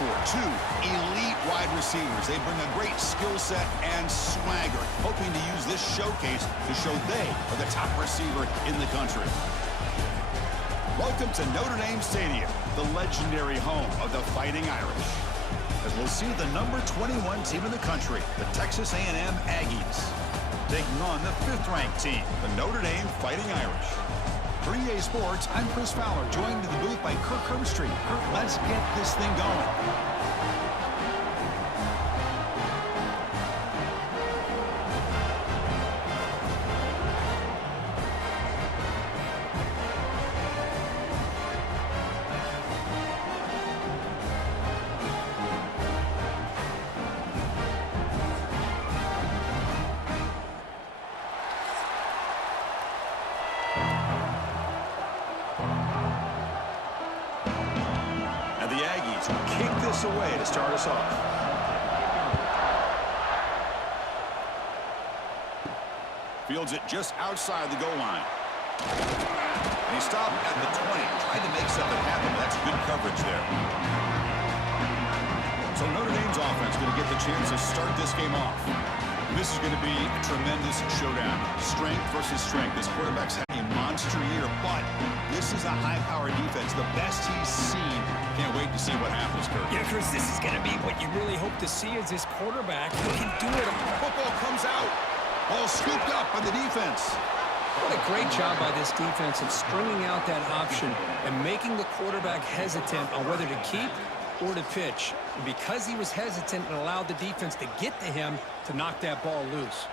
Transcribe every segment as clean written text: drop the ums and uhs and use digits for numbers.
for two elite wide receivers. They bring a great skill set and swagger, hoping to use this showcase to show they are the top receiver in the country. Welcome to Notre Dame Stadium, the legendary home of the Fighting Irish. As we'll see the number 21 team in the country, the Texas A&M Aggies, taking on the 5th-ranked team, the Notre Dame Fighting Irish. For EA Sports, I'm Chris Fowler, joined in the booth by Kirk Herbstreit. Kirk, let's get this thing going. Kick this away to start us off. Fields it just outside the goal line. And he stopped at the 20, trying to make something happen, but that's good coverage there. So Notre Dame's offense going to get the chance to start this game off. This is going to be a tremendous showdown. Strength versus strength. This quarterback's had a monster year, but this is a high-powered defense, the best he's seen. Can't wait to see what happens, Kirk. Yeah, Chris, this is going to be what you really hope to see is this quarterback who can do it. Football comes out. Ball scooped up by the defense. What a great job by this defense of stringing out that option and making the quarterback hesitant on whether to keep or to pitch. And because he was hesitant and allowed the defense to get to him to knock that ball loose.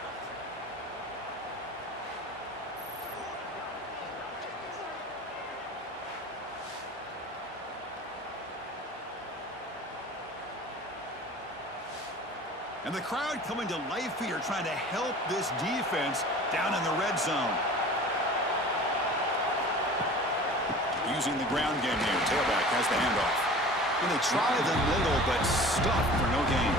And the crowd coming to life here, trying to help this defense down in the red zone. Using the ground game here. Tailback has the handoff. And they try the middle, but stuck for no gain.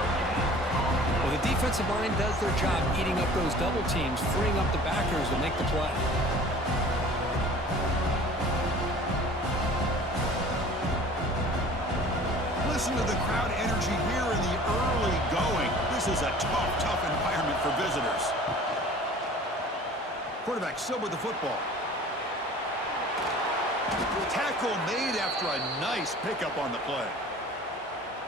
Well, the defensive line does their job eating up those double teams, freeing up the backers to make the play. Listen to the crowd energy here in the early going. This is a tough environment for visitors. Quarterback still with the football. Tackle made after a nice pickup on the play.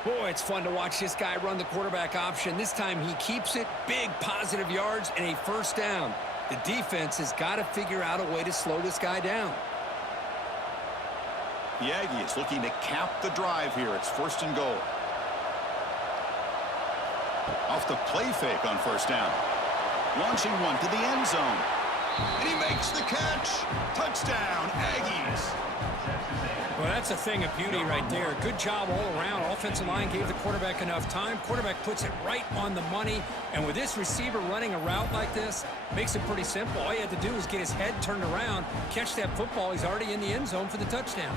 Boy, it's fun to watch this guy run the quarterback option. This time he keeps it, big positive yards, and a first down. The defense has got to figure out a way to slow this guy down. The Aggies looking to cap the drive here. It's 1st and goal. Off the play fake on first down. Launching one to the end zone. And he makes the catch. Touchdown, Aggies. Well, that's a thing of beauty right there. Good job all around. Offensive line gave the quarterback enough time. Quarterback puts it right on the money. And with this receiver running a route like this, makes it pretty simple. All you had to do was get his head turned around, catch that football. He's already in the end zone for the touchdown.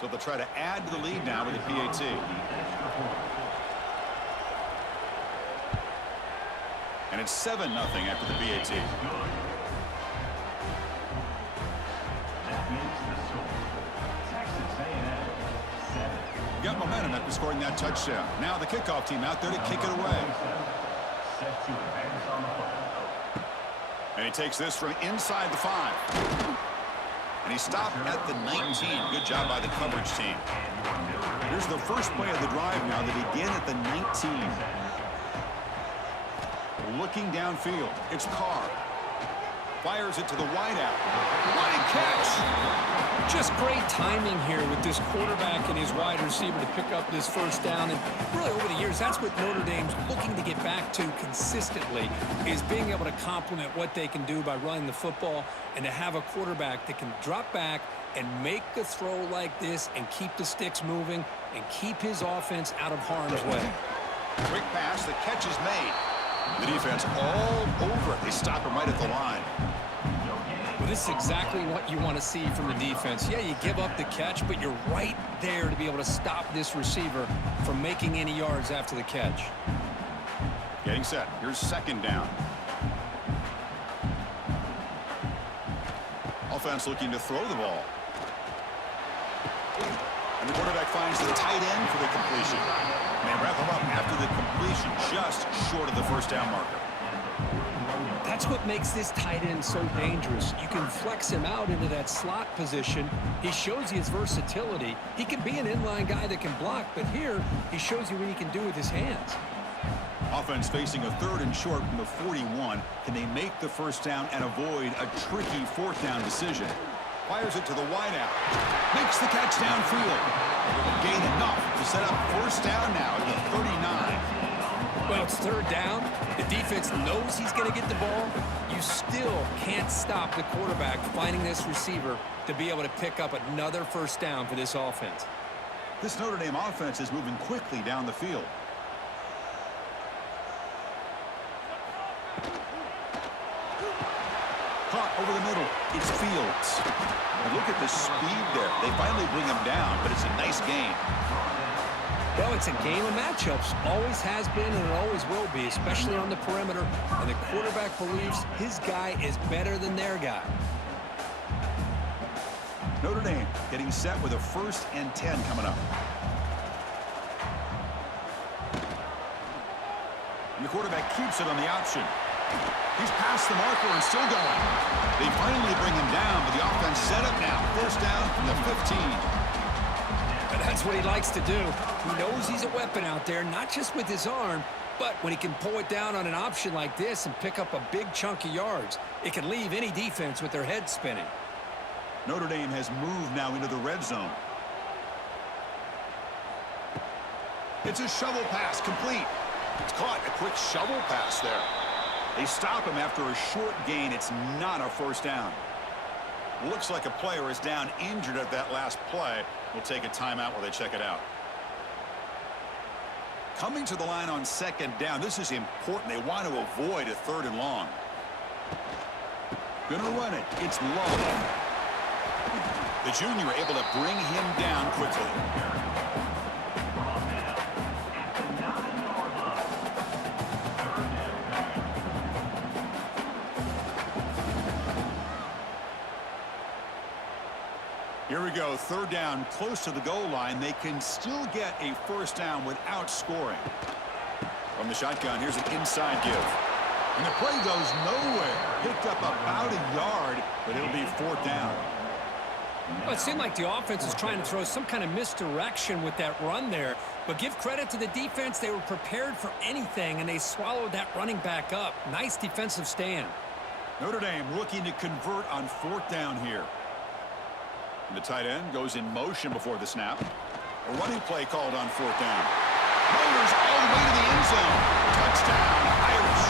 So they'll try to add to the lead now with the PAT. And it's 7-0 after the PAT. Got momentum after scoring that touchdown. Now the kickoff team out there to kick it away. And he takes this from inside the 5. And he stopped at the 19. Good job by the coverage team. Here's the first play of the drive now. They begin at the 19. Looking downfield. It's Carr. Fires it to the wideout. Wide catch. Just great timing here with this quarterback and his wide receiver to pick up this first down. And really over the years, that's what Notre Dame's looking to get back to consistently, is being able to complement what they can do by running the football and to have a quarterback that can drop back and make the throw like this and keep the sticks moving and keep his offense out of harm's way. Quick pass, the catch is made. The defense all over it. They stop him right at the line. Well, this is exactly what you want to see from the defense. Yeah, you give up the catch, but you're right there to be able to stop this receiver from making any yards after the catch. Getting set. Here's second down. Offense looking to throw the ball. And the quarterback finds the tight end for the completion. And they wrap him up after the completion, just short of the first down marker. That's what makes this tight end so dangerous. You can flex him out into that slot position. He shows you his versatility. He can be an inline guy that can block, but here he shows you what he can do with his hands. Offense facing a 3rd and short from the 41. Can they make the first down and avoid a tricky 4th down decision? Fires it to the wideout. Makes the catch downfield. Gain enough to set up first down now at the 39. Well, it's 3rd down. The defense knows he's going to get the ball. You still can't stop the quarterback finding this receiver to be able to pick up another first down for this offense. This Notre Dame offense is moving quickly down the field. Caught over the middle. It's Fields. And look at the speed there. They finally bring him down, but it's a nice gain. Well, it's a game of matchups. Always has been and it always will be, especially on the perimeter. And the quarterback believes his guy is better than their guy. Notre Dame getting set with a 1st and 10 coming up. And the quarterback keeps it on the option. He's past the marker and still going. They finally bring him down, but the offense set up now. First down from the 15. And that's what he likes to do. He knows he's a weapon out there, not just with his arm, but when he can pull it down on an option like this and pick up a big chunk of yards, it can leave any defense with their head spinning. Notre Dame has moved now into the red zone. It's a shovel pass complete. It's caught. A quick shovel pass there. They stop him after a short gain. It's not a first down. Looks like a player is down injured at that last play. We'll take a timeout while they check it out. Coming to the line on 2nd down. This is important. They want to avoid a 3rd and long. Gonna run it. It's low. The junior able to bring him down quickly. Here we go, 3rd down, close to the goal line. They can still get a first down without scoring. From the shotgun, here's an inside give. And the play goes nowhere. Picked up about a yard, but it'll be 4th down. Well, it seemed like the offense was trying to throw some kind of misdirection with that run there. But give credit to the defense. They were prepared for anything, and they swallowed that running back up. Nice defensive stand. Notre Dame looking to convert on 4th down here. And the tight end goes in motion before the snap. A running play called on 4th down. Riders all the way to the end zone. Touchdown, Irish.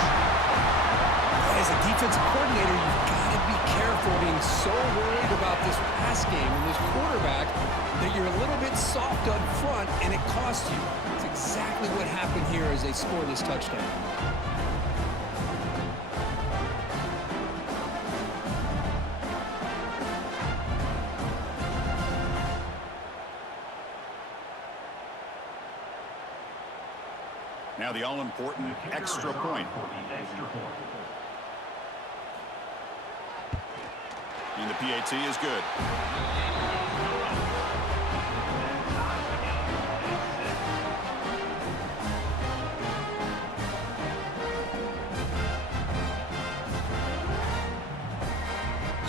As a defensive coordinator, you've got to be careful being so worried about this pass game and this quarterback that you're a little bit soft up front and it costs you. It's exactly what happened here as they scored this touchdown. Now the all-important extra point. And the PAT is good.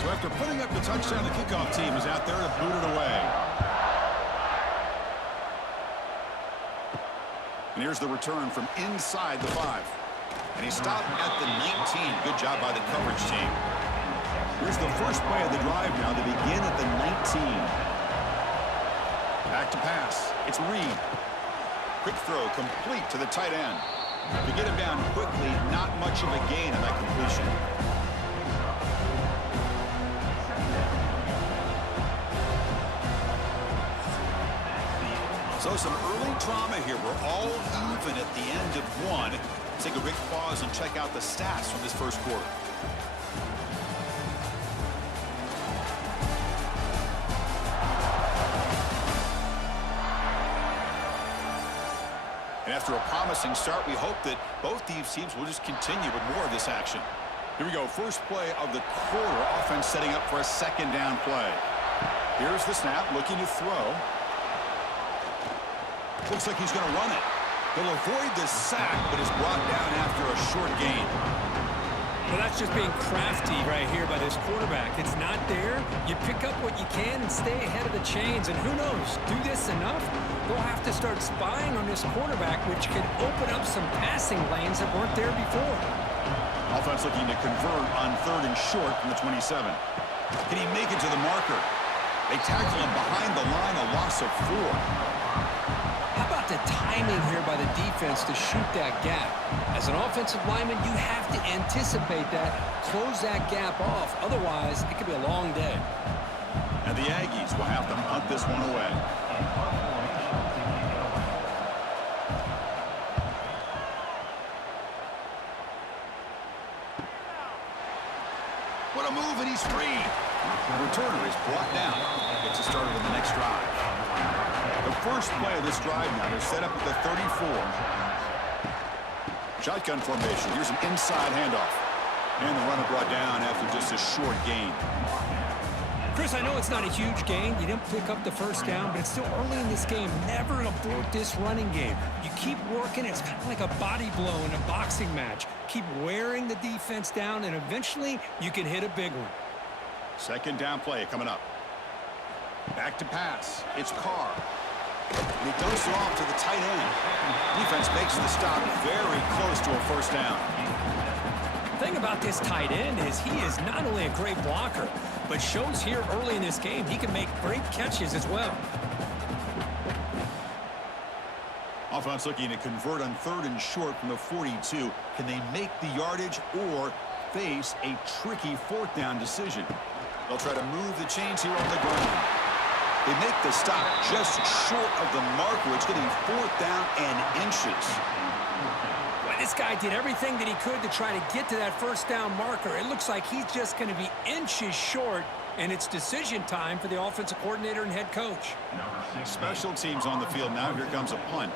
So after putting up the touchdown, the kickoff team is out there to boot it away. And here's the return from inside the 5. And he stopped at the 19. Good job by the coverage team. Here's the first play of the drive now. They begin at the 19. Back to pass. It's Reed. Quick throw complete to the tight end. To get him down quickly, not much of a gain on that completion. So some early drama here. We're all even at the end of 1. Take a quick pause and check out the stats from this first quarter. And after a promising start, we hope that both these teams will just continue with more of this action. Here we go. First play of the quarter. Offense setting up for a second down play. Here's the snap, looking to throw. Looks like he's going to run it. He'll avoid the sack, but is brought down after a short gain. Well, that's just being crafty right here by this quarterback. It's not there. You pick up what you can and stay ahead of the chains. And who knows, do this enough, they'll have to start spying on this quarterback, which can open up some passing lanes that weren't there before. Offense looking to convert on 3rd and short from the 27. Can he make it to the marker? They tackle him behind the line, a loss of 4. How about the timing here by the defense to shoot that gap? As an offensive lineman, you have to anticipate that, close that gap off. Otherwise, it could be a long day. And the Aggies will have to punt this one away. What a move, and he's free. The returner is brought down. Gets us started on the next drive. The first play of this drive now, they're set up at the 34. Shotgun formation. Here's an inside handoff. And the runner brought down after just a short gain. Chris, I know it's not a huge gain. You didn't pick up the first down, but it's still early in this game. Never abort this running game. You keep working. It's kind of like a body blow in a boxing match. Keep wearing the defense down, and eventually you can hit a big one. Second down play coming up. Back to pass. It's Carr. And he dumps it off to the tight end. Defense makes the stop very close to a first down. The thing about this tight end is he is not only a great blocker, but shows here early in this game he can make great catches as well. Offense looking to convert on 3rd and short from the 42. Can they make the yardage or face a tricky 4th down decision? They'll try to move the chains here on the ground. They make the stop just short of the marker. It's getting 4th down and inches. Well, this guy did everything that he could to try to get to that first down marker. It looks like he's just going to be inches short, and it's decision time for the offensive coordinator and head coach. Special teams on the field now. Here comes a punt.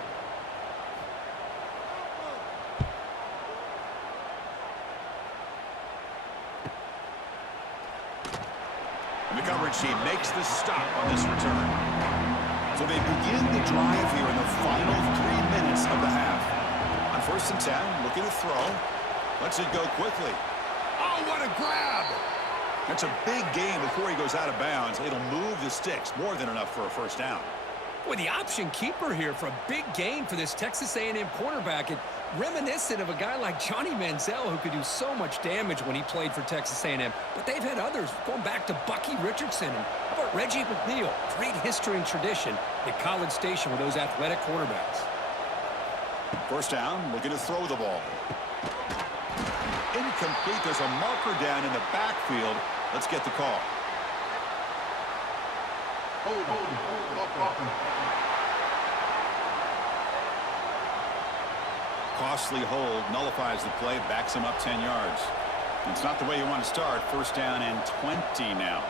And the coverage team makes the stop on this return. So they begin the drive here in the final 3 minutes of the half. On 1st and 10, looking to throw. Lets it go quickly. Oh, what a grab! That's a big gain before he goes out of bounds. It'll move the sticks, more than enough for a first down. Boy, the option keeper here for a big gain for this Texas A&M quarterback. And reminiscent of a guy like Johnny Manziel, who could do so much damage when he played for Texas A&M. But they've had others, going back to Bucky Richardson. And how about Reggie McNeil? Great history and tradition at College Station with those athletic quarterbacks. First down, looking to throw the ball. Incomplete. There's a marker down in the backfield. Let's get the call. Costly hold, nullifies the play, backs him up 10 yards. It's not the way you want to start. First down and 20 now.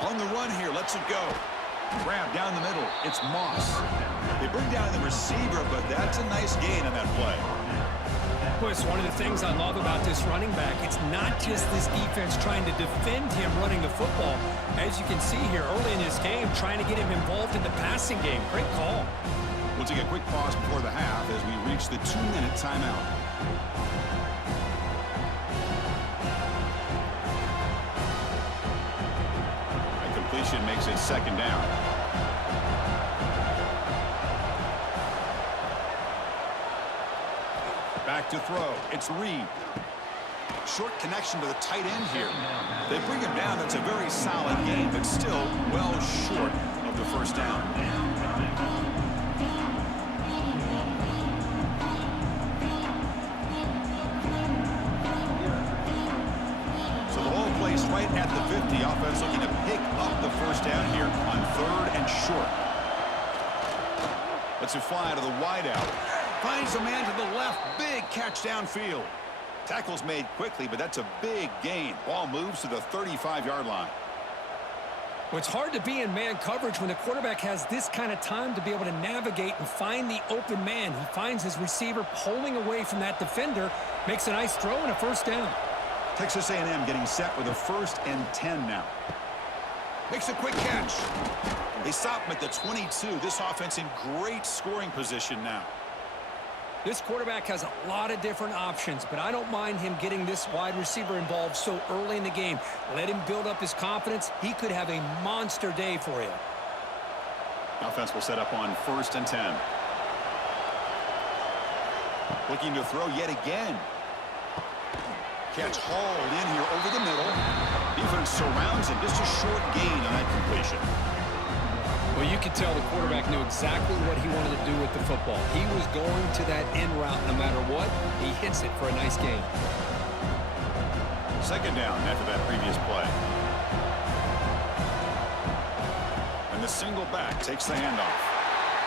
On the run here, lets it go. Grab down the middle. It's Moss. They bring down the receiver, but that's a nice gain on that play. Boy, it's one of the things I love about this running back. It's not just this defense trying to defend him running the football. As you can see here early in this game, trying to get him involved in the passing game. Great call. We'll take a quick pause before the half as we reach the 2-minute timeout. A completion makes it second down. Back to throw. It's Reed. Short connection to the tight end here. They bring him down. That's a very solid game, but still well short of the first down. So the ball placed right at the 50. Offense looking to pick up the first down here on 3rd and short. Lets it fly to the wideout. Finds a man to the left. Big catch downfield. Tackle's made quickly, but that's a big gain. Ball moves to the 35-yard line. Well, it's hard to be in man coverage when the quarterback has this kind of time to be able to navigate and find the open man. He finds his receiver pulling away from that defender, makes a nice throw and a first down. Texas A&M getting set with a 1st and 10 now. Makes a quick catch. They stop him at the 22. This offense in great scoring position now. This quarterback has a lot of different options, but I don't mind him getting this wide receiver involved so early in the game. Let him build up his confidence. He could have a monster day for you. Offense will set up on 1st and 10. Looking to throw yet again. Catch hauled in here over the middle. Defense surrounds him. Just a short gain on that completion. Well, you could tell the quarterback knew exactly what he wanted to do with the football. He was going to that end route no matter what. He hits it for a nice gain. 2nd down after that previous play. And the single back takes the handoff.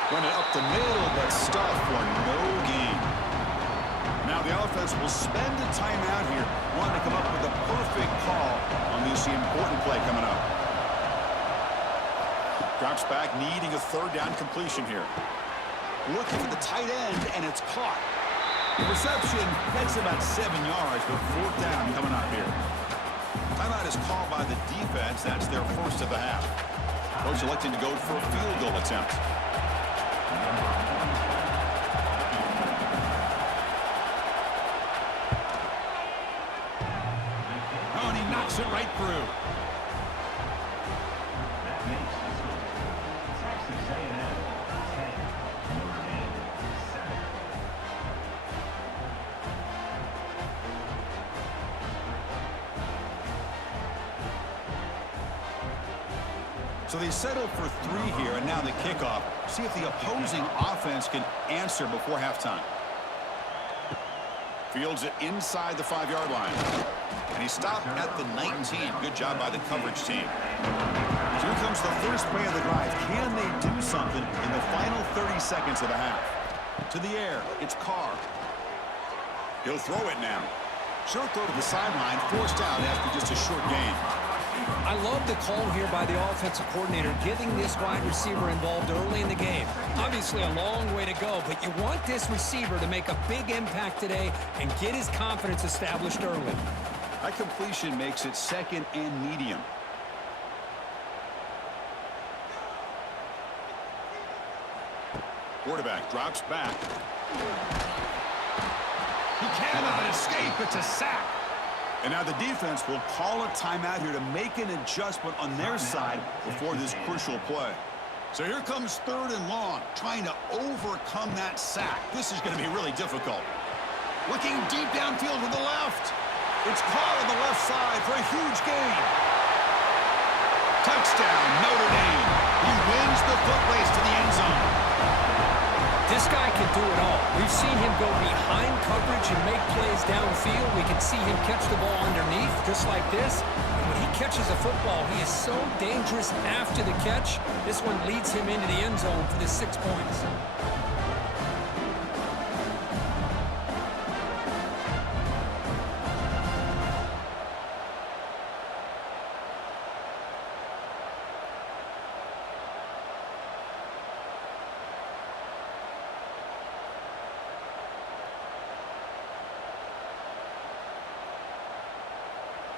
Run it up the middle, but stuffed for no gain. Now the offense will spend a timeout here, wanting to come up with a perfect call on this important play coming up. Drops back, needing a 3rd down completion here. Looking for the tight end, and it's caught. The reception, that's about 7 yards, but 4th down coming up here. Timeout is called by the defense. That's their 1st of the half. Coach electing to go for a field goal attempt. Oh, and he knocks it right through. So they settle for 3 here, and now the kickoff. See if the opposing offense can answer before halftime. Fields it inside the 5-yard line. And he stopped at the 19. Good job by the coverage team. So here comes the first play of the drive. Can they do something in the final 30 seconds of the half? To the air, it's Carr. He'll throw it now. Short throw to the sideline, forced out after just a short gain. I love the call here by the offensive coordinator, getting this wide receiver involved early in the game. Obviously a long way to go, but you want this receiver to make a big impact today and get his confidence established early. That completion makes it 2nd and medium. Quarterback drops back. He cannot escape. It's a sack. And now the defense will call a timeout here to make an adjustment on their side before this crucial play. So here comes 3rd and long, trying to overcome that sack. This is going to be really difficult. Looking deep downfield to the left. It's caught on the left side for a huge gain. Touchdown, Notre Dame. He wins the foot race to the end zone. This guy can do it all. We've seen him go behind coverage and make plays downfield. We can see him catch the ball underneath, just like this. And when he catches a football, he is so dangerous after the catch. This one leads him into the end zone for the 6 points.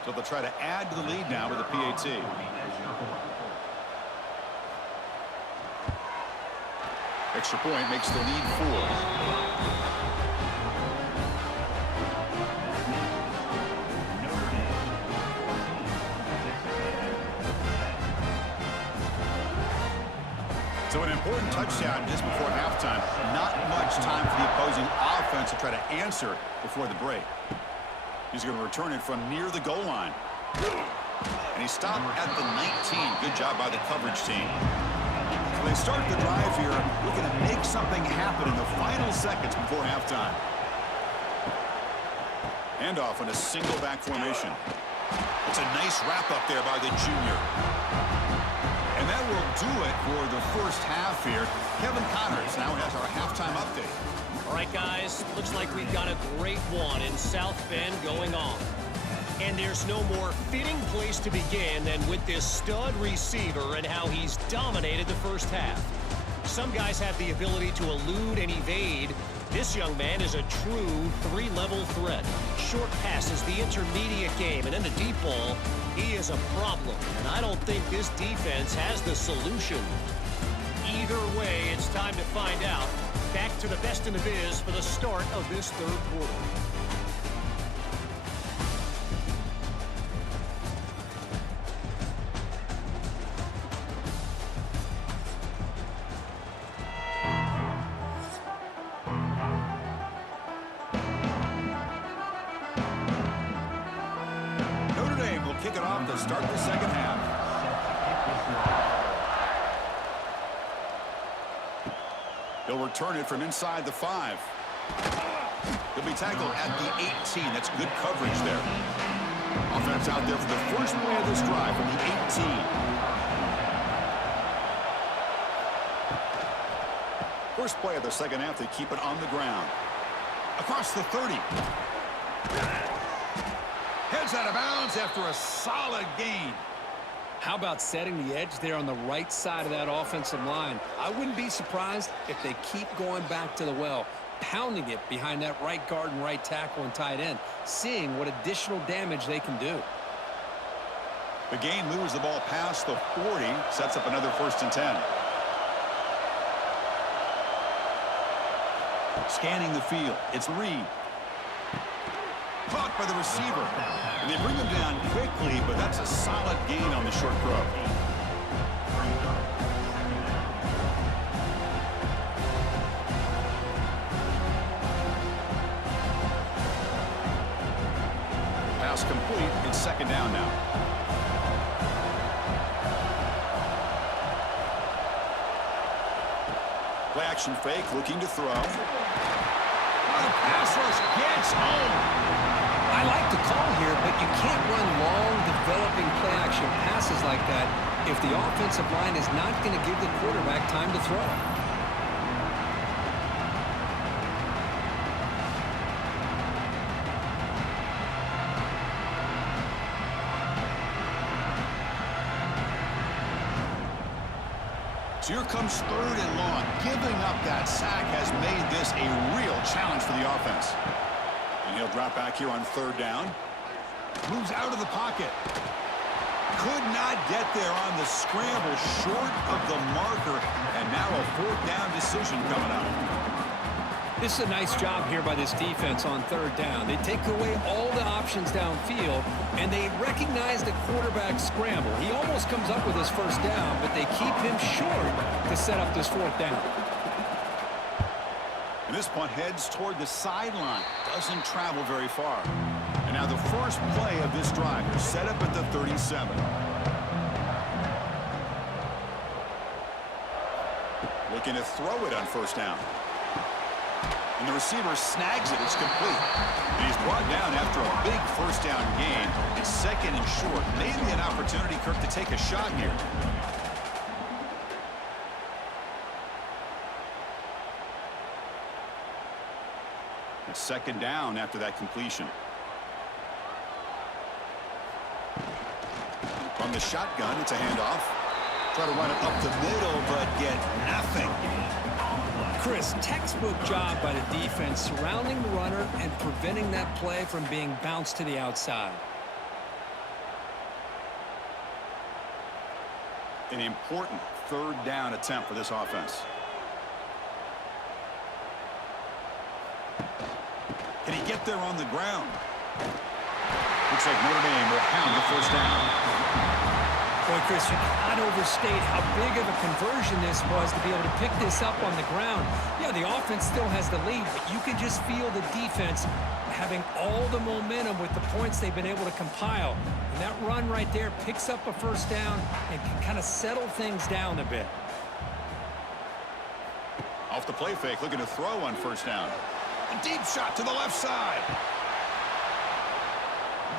So they'll try to add to the lead now with a PAT. Extra point makes the lead 4. So an important touchdown just before halftime. Not much time for the opposing offense to try to answer before the break. He's going to return it from near the goal line. And he stopped at the 19. Good job by the coverage team. So they start the drive here, looking to make something happen in the final seconds before halftime. Handoff in a single back formation. It's a nice wrap up there by the junior. And that will do it for the first half here. Kevin Connors now has our halftime update. All right, guys, looks like we've got a great one in South Bend going on. And there's no more fitting place to begin than with this stud receiver and how he's dominated the first half. Some guys have the ability to elude and evade. This young man is a true three-level threat. Short passes, the intermediate game, and then the deep ball. He is a problem, and I don't think this defense has the solution. Either way, it's time to find out. Back to the best in the biz for the start of this third quarter. Notre Dame will kick it off to start the second half. He'll return it from inside the 5. He'll be tackled at the 18. That's good coverage there. Offense out there for the first play of this drive from the 18. First play of the second half, they keep it on the ground. Across the 30. Heads out of bounds after a solid gain. How about setting the edge there on the right side of that offensive line? I wouldn't be surprised if they keep going back to the well, pounding it behind that right guard and right tackle and tight end, seeing what additional damage they can do. The gain moves the ball past the 40, sets up another 1st and 10. Scanning the field, it's Reed. Caught by the receiver. And they bring him down quickly, but that's a solid gain on the short throw. Pass complete. It's 2nd down now. Play action fake, looking to throw. The pass rush gets home. I like the call here, but you can't run long, developing play-action passes like that if the offensive line is not going to give the quarterback time to throw. So here comes 3rd and long. Giving up that sack has made this a real challenge for the offense. And he'll drop back here on 3rd down. Moves out of the pocket. Could not get there on the scramble, short of the marker. And now a 4th down decision coming up. This is a nice job here by this defense on 3rd down. They take away all the options downfield, and they recognize the quarterback scramble. He almost comes up with his 1st down, but they keep him short to set up this 4th down. And this punt heads toward the sideline. Doesn't travel very far. And now the first play of this drive is set up at the 37. Looking to throw it on 1st down. And the receiver snags it. It's complete. And he's brought down after a big 1st down gain. It's 2nd and short. Maybe an opportunity, Kirk, to take a shot here. It's 2nd down after that completion. From the shotgun, it's a handoff. Try to run it up the middle, but get nothing. Chris, textbook job by the defense surrounding the runner and preventing that play from being bounced to the outside. An important 3rd down attempt for this offense. Can he get there on the ground? Looks like Notre Dame will hound the 1st down. Boy, Chris, you cannot overstate how big of a conversion this was to be able to pick this up on the ground. Yeah, the offense still has the lead, but you can just feel the defense having all the momentum with the points they've been able to compile. And that run right there picks up a 1st down and can kind of settle things down a bit. Off the play fake, looking to throw on 1st down. A deep shot to the left side.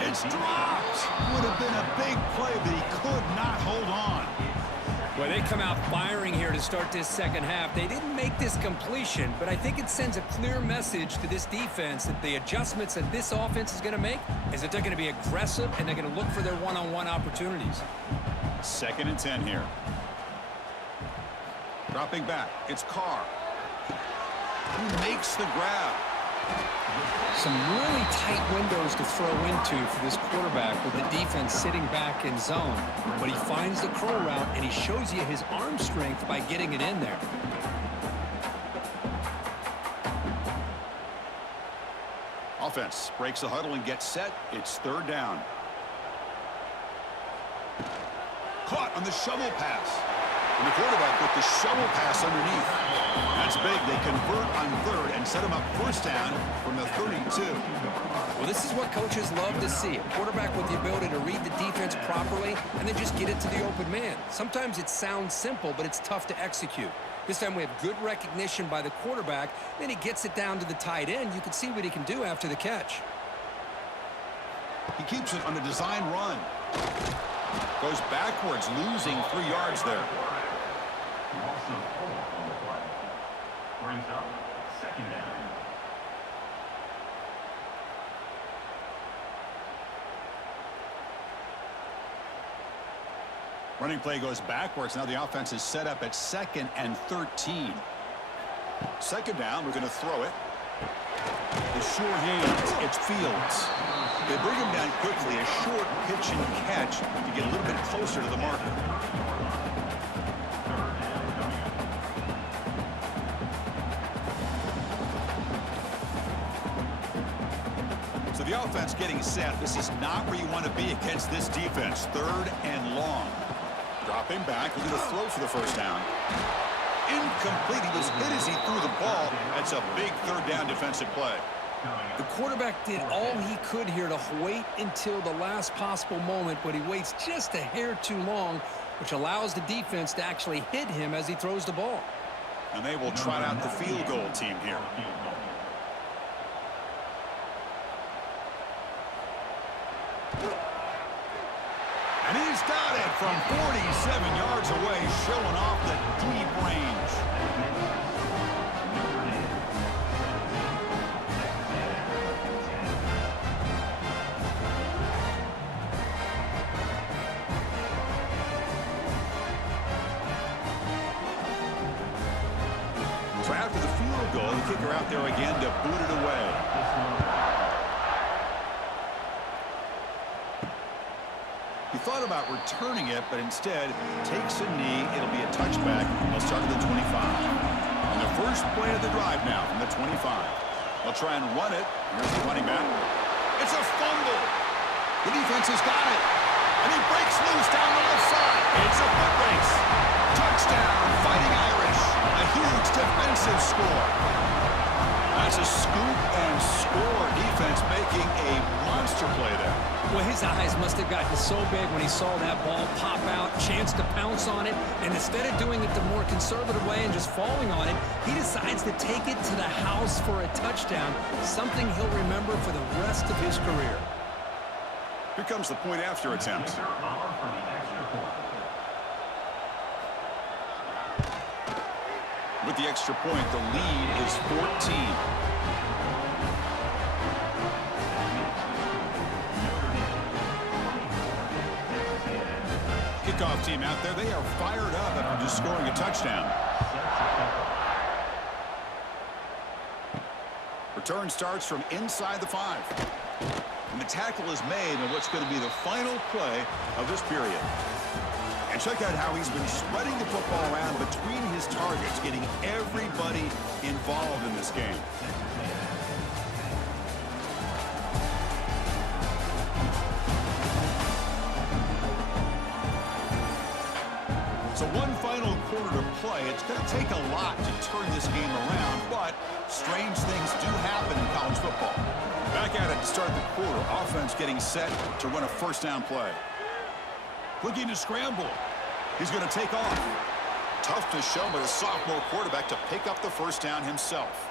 It's dropped. Would have been a big play, but he could not hold on. Well, they come out firing here to start this second half. They didn't make this completion, but I think it sends a clear message to this defense that the adjustments that this offense is going to make is that they're going to be aggressive and they're going to look for their one-on-one opportunities. 2nd and 10 here. Dropping back, it's Carr. Who makes the grab? Some really tight windows to throw into for this quarterback with the defense sitting back in zone. But he finds the curl route, and he shows you his arm strength by getting it in there. Offense breaks the huddle and gets set. It's 3rd down. Caught on the shovel pass. And the quarterback with the shovel pass underneath. That's big. They convert on 3rd and set him up 1st down from the 32. Well, this is what coaches love to see. A quarterback with the ability to read the defense properly and then just get it to the open man. Sometimes it sounds simple, but it's tough to execute. This time we have good recognition by the quarterback. Then he gets it down to the tight end. You can see what he can do after the catch. He keeps it on the design run. Goes backwards, losing 3 yards there. Brings up 2nd down. Running play goes backwards. Now the offense is set up at 2nd and 13. 2nd down, we're going to throw it. The sure hands, it's Fields. They bring him down quickly, a short pitch and catch to get a little bit closer to the marker. So the offense getting set. This is not where you want to be against this defense. 3rd and long. Dropping back, we're going to throw for the 1st down. Incomplete. He was hit as he threw the ball. That's a big 3rd down defensive play. The quarterback did all he could here to wait until the last possible moment, but he waits just a hair too long, which allows the defense to actually hit him as he throws the ball. And they will trot out the field goal team here. And he's got it from 47 yards away, showing off the deep range. So after the field goal, the kicker out there again to boot it away. He thought about returning it, but instead takes a knee. It'll be a touchback. They'll start at the 25. On the first play of the drive now from the 25. They'll try and run it. Here's the running back. It's a fumble. The defense has got it. And he breaks loose down the left side. It's a foot race. Touchdown, Fighting Irish. A huge defensive score. That's a scoop and score. Defense making a monster play there. Well, his eyes must have gotten so big when he saw that ball pop out, chance to pounce on it, and instead of doing it the more conservative way and just falling on it, he decides to take it to the house for a touchdown, something he'll remember for the rest of his career. Here comes the point after attempt. With the extra point, the lead is 14. Kickoff team out there, they are fired up after just scoring a touchdown. Return starts from inside the 5. And the tackle is made on what's going to be the final play of this period. And check out how he's been spreading the football around between his targets, getting everybody involved in this game. So one final quarter to play. It's going to take a lot to turn this game around, but strange things do happen in college football. Back at it to start the quarter. Offense getting set to run a first down play. Looking to scramble. He's going to take off. Tough to show, but a sophomore quarterback to pick up the first down himself.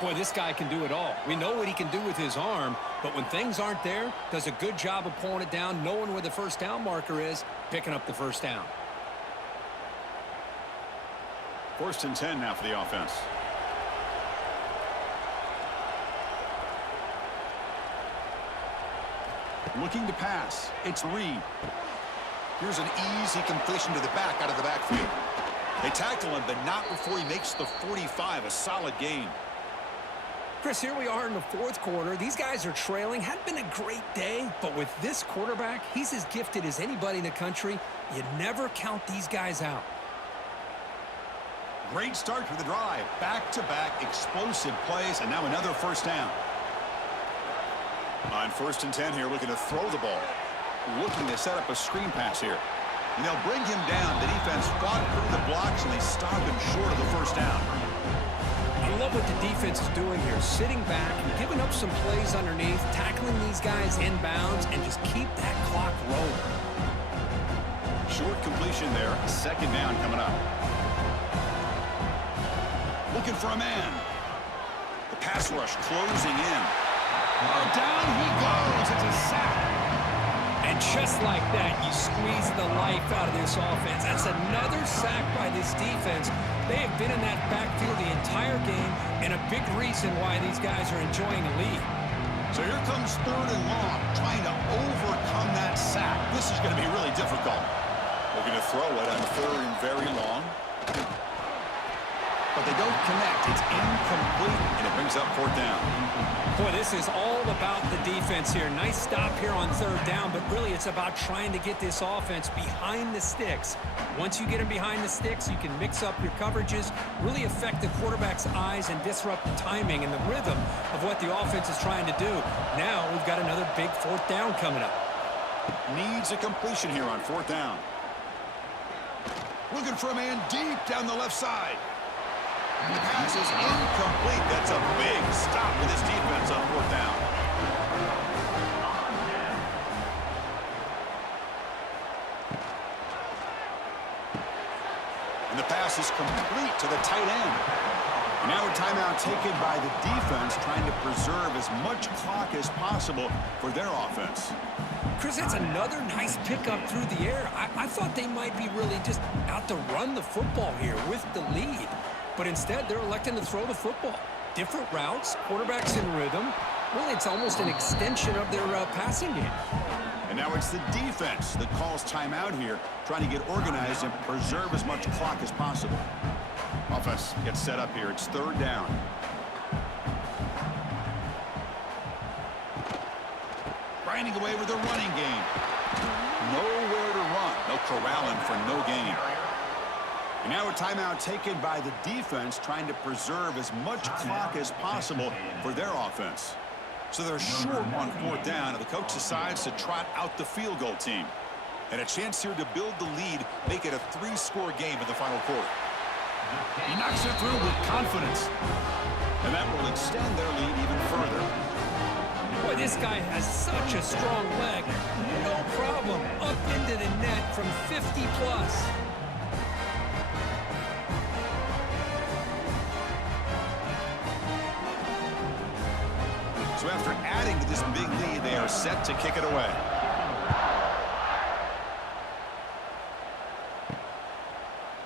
Boy, this guy can do it all. We know what he can do with his arm, but when things aren't there, does a good job of pulling it down, knowing where the first down marker is, picking up the first down. First and 10 now for the offense. Looking to pass. It's Reed. Here's an easy completion to the back out of the backfield. They tackle him, but not before he makes the 45, a solid gain. Chris, here we are in the fourth quarter. These guys are trailing. Hadn't been a great day, but with this quarterback, he's as gifted as anybody in the country. You never count these guys out. Great start for the drive. Back-to-back explosive plays, and now another first down. On first and 10 here, looking to throw the ball. Looking to set up a screen pass here. And they'll bring him down. The defense fought through the blocks, and they stop him short of the first down. I love what the defense is doing here. Sitting back and giving up some plays underneath, tackling these guys inbounds, and just keep that clock rolling. Short completion there. Second down coming up. Looking for a man. The pass rush closing in. Oh, down he goes. It's a sack. And just like that, you squeeze the life out of this offense. That's another sack by this defense. They have been in that backfield the entire game, and a big reason why these guys are enjoying a lead. So here comes third and long, trying to overcome that sack. This is going to be really difficult. Looking to throw it on third and very long. But they don't connect. It's incomplete, and it brings up fourth down. Boy, this is all about the defense here. Nice stop here on third down, but really it's about trying to get this offense behind the sticks. Once you get them behind the sticks, you can mix up your coverages, really affect the quarterback's eyes and disrupt the timing and the rhythm of what the offense is trying to do. Now we've got another big fourth down coming up. Needs a completion here on fourth down. Looking for a man deep down the left side. The pass is incomplete. That's a big stop with his defense on fourth down. And the pass is complete to the tight end. And now a timeout taken by the defense, trying to preserve as much clock as possible for their offense. Chris, it's another nice pickup through the air. I thought they might be really just out to run the football here with the lead. But instead, they're electing to throw the football. Different routes, quarterbacks in rhythm. Really, it's almost an extension of their passing game. And now it's the defense that calls timeout here, trying to get organized and preserve as much clock as possible. Offense gets set up here. It's third down. Grinding away with a running game. Nowhere to run. No corralling for no gain. And now a timeout taken by the defense, trying to preserve as much clock as possible for their offense. So they're short on fourth down, and the coach decides to trot out the field goal team. And a chance here to build the lead, make it a 3-score game in the final quarter. He knocks it through with confidence. And that will extend their lead even further. Boy, this guy has such a strong leg. No problem. Up into the net from 50-plus. So after adding to this big lead, they are set to kick it away.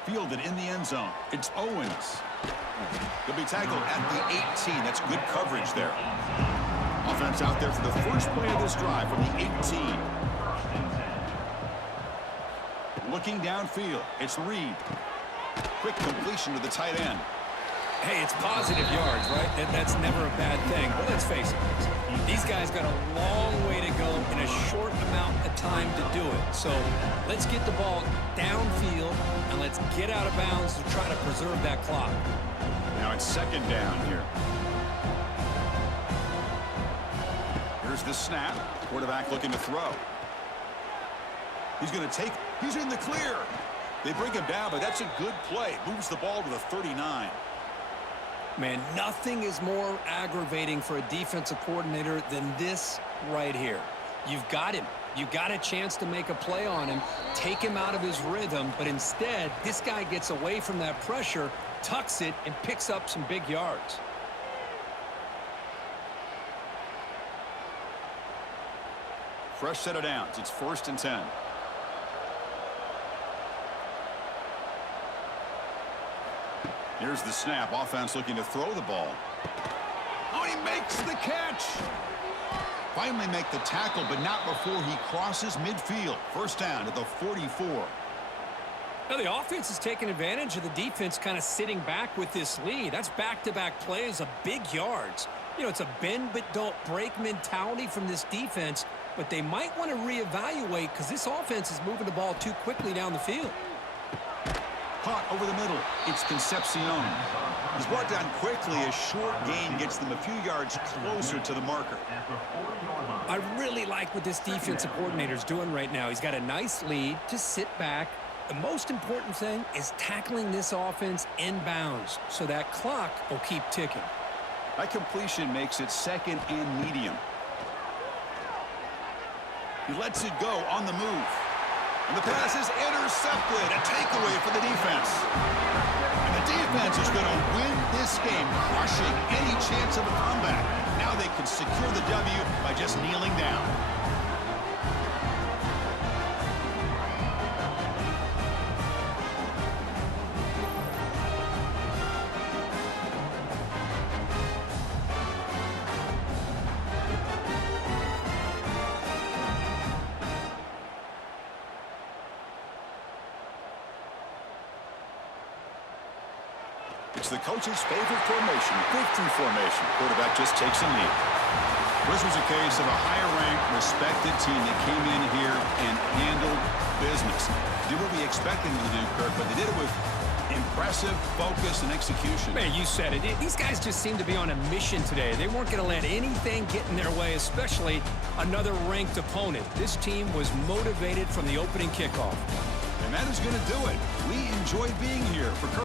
Fielded in the end zone. It's Owens. He'll be tackled at the 18. That's good coverage there. Offense out there for the first play of this drive from the 18. Looking downfield. It's Reed. Quick completion to the tight end. Hey, it's positive yards, right? That's never a bad thing. But let's face it, these guys got a long way to go in a short amount of time to do it. So let's get the ball downfield, and let's get out of bounds to try to preserve that clock. Now it's second down here. Here's the snap. Quarterback looking to throw. He's going to take. He's in the clear. They bring him down, but that's a good play. Moves the ball to the 39. Man, nothing is more aggravating for a defensive coordinator than this right here. You've got him. You've got a chance to make a play on him, take him out of his rhythm, but instead, this guy gets away from that pressure, tucks it, and picks up some big yards. Fresh set of downs. It's first and 10. Here's the snap. Offense looking to throw the ball. Oh, he makes the catch. Finally make the tackle, but not before he crosses midfield. First down at the 44. Now the offense is taking advantage of the defense kind of sitting back with this lead. That's back-to-back plays of big yards. You know, it's a bend but don't break mentality from this defense, but they might want to reevaluate because this offense is moving the ball too quickly down the field. Caught over the middle. It's Concepcion. He's brought down quickly. A short gain gets them a few yards closer to the marker. I really like what this defensive coordinator is doing right now. He's got a nice lead to sit back. The most important thing is tackling this offense inbounds so that clock will keep ticking. That completion makes it second and medium. He lets it go on the move. And the pass is intercepted. A takeaway for the defense. And the defense is going to win this game, crushing any chance of a comeback. Now they can secure the W by just kneeling down. It's the coach's favorite formation, victory formation. Quarterback just takes a knee. This was a case of a higher-ranked, respected team that came in here and handled business. Did what we expected them to do, Kirk, but they did it with impressive focus and execution. Man, you said it. These guys just seem to be on a mission today. They weren't going to let anything get in their way, especially another ranked opponent. This team was motivated from the opening kickoff. And that is going to do it. We enjoyed being here for Kirk.